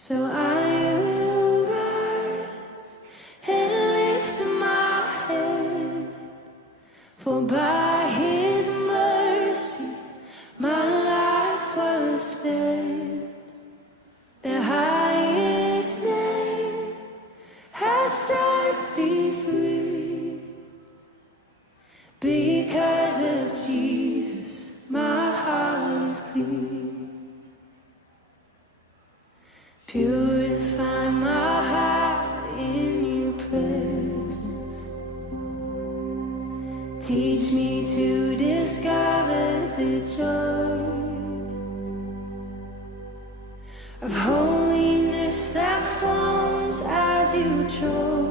So I will rise and lift my head, for by His mercy my life was spared. The highest name has set me free. Because of Jesus, my heart is clean. Purify my heart in your presence. Teach me to discover the joy of holiness that forms as you chose.